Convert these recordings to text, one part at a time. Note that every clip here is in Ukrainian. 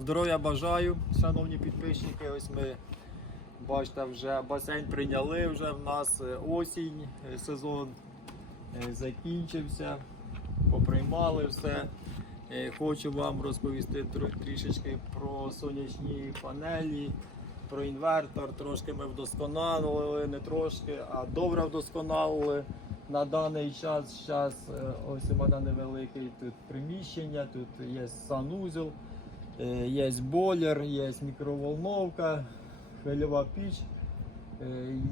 Здоров'я бажаю, шановні підписники. Ось ми бачите, вже басейн прийняли. Вже в нас е, осінь, е, сезон е, закінчився, поприймали все. Хочу вам розповісти трішечки про сонячні панелі, про інвертор. Трошки ми вдосконалили, не трошки, а добре вдосконалили. На даний час, зараз ось у мене невелике тут приміщення, тут є санузел, є бойлер, є мікроволновка, хвильова піч. Е,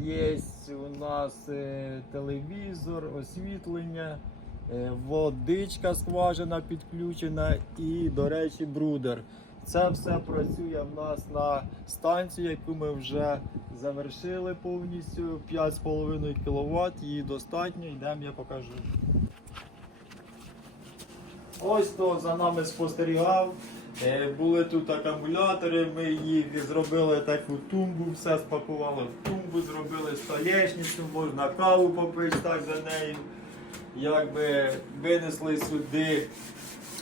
Є у нас е, телевізор, освітлення, е, водичка скважина підключена і, до речі, брудер. Це все працює в нас на станції, яку ми вже завершили повністю. 5,5 кВт, її достатньо, йдемо, я покажу. Ось то за нами спостерігав. Е, Були тут акумулятори, ми їх зробили таку тумбу, все спакували в тумбу, зробили столешницю, можна каву попити так за нею. Якби винесли сюди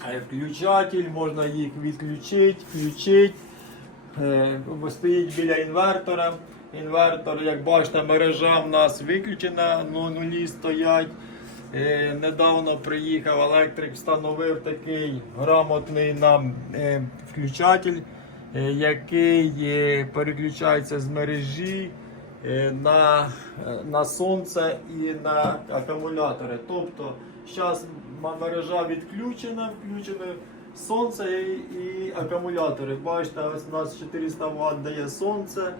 е, включатель, можна їх відключити, включити. Е, Стоїть біля інвертора. Інвертор, як бачите, мережа в нас виключена, ну нулі стоять. Е, Недавно приїхав електрик, встановив такий грамотний нам е, включатель, е, який переключається з мережі на, на сонце і на акумулятори. Тобто зараз мережа відключена, включене сонце і, і акумулятори. Бачите, ось у нас 400 Вт дає сонце.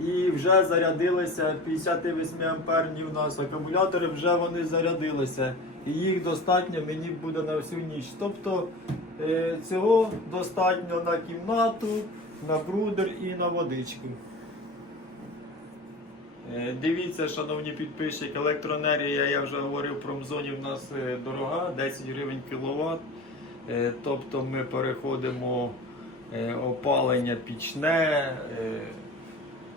І вже зарядилися 58 амперні у нас акумулятори, вже вони зарядилися. І їх достатньо мені буде на всю ніч. Тобто е, цього достатньо на кімнату, на брудер і на водичку. Е, Дивіться, шановні підписчики, електроенергія, я вже говорив про Мзоні, в нас е, дорога, 10 гривень. Е, Тобто ми переходимо опалення пічне,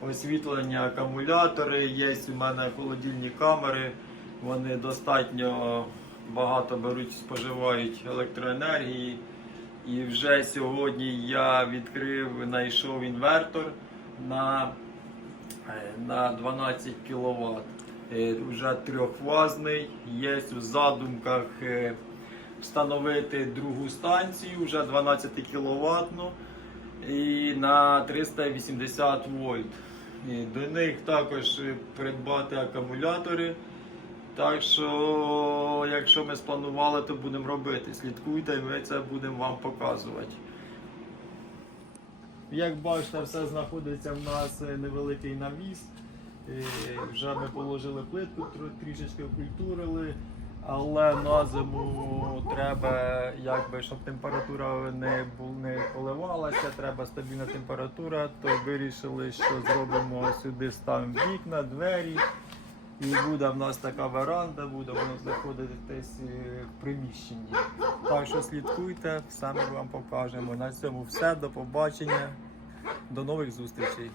освітлення акумулятори, є у мене холодильні камери, вони достатньо багато беруть, споживають електроенергії. І вже сьогодні я відкрив, знайшов інвертор на, е, на 12 кВт. Вже трьохфазний. Є в задумках е, встановити другу станцію, вже 12 кВт і на 380 вольт. І до них також придбати акумулятори. Так що, якщо ми спланували, то будемо робити. Слідкуйте, ми це будемо вам показувати. Як бачите, все знаходиться в нас е, невеликий навіс. Е, Вже ми положили плитку, трішечки окультурили, але на зиму треба, якби, щоб температура не, не коливалася, треба стабільна температура, то вирішили, що зробимо сюди, ставимо вікна, двері. І буде в нас така веранда, буде воно заходити десь е, в приміщенні. Так що слідкуйте, все ми вам покажемо. На цьому все. До побачення, до нових зустрічей.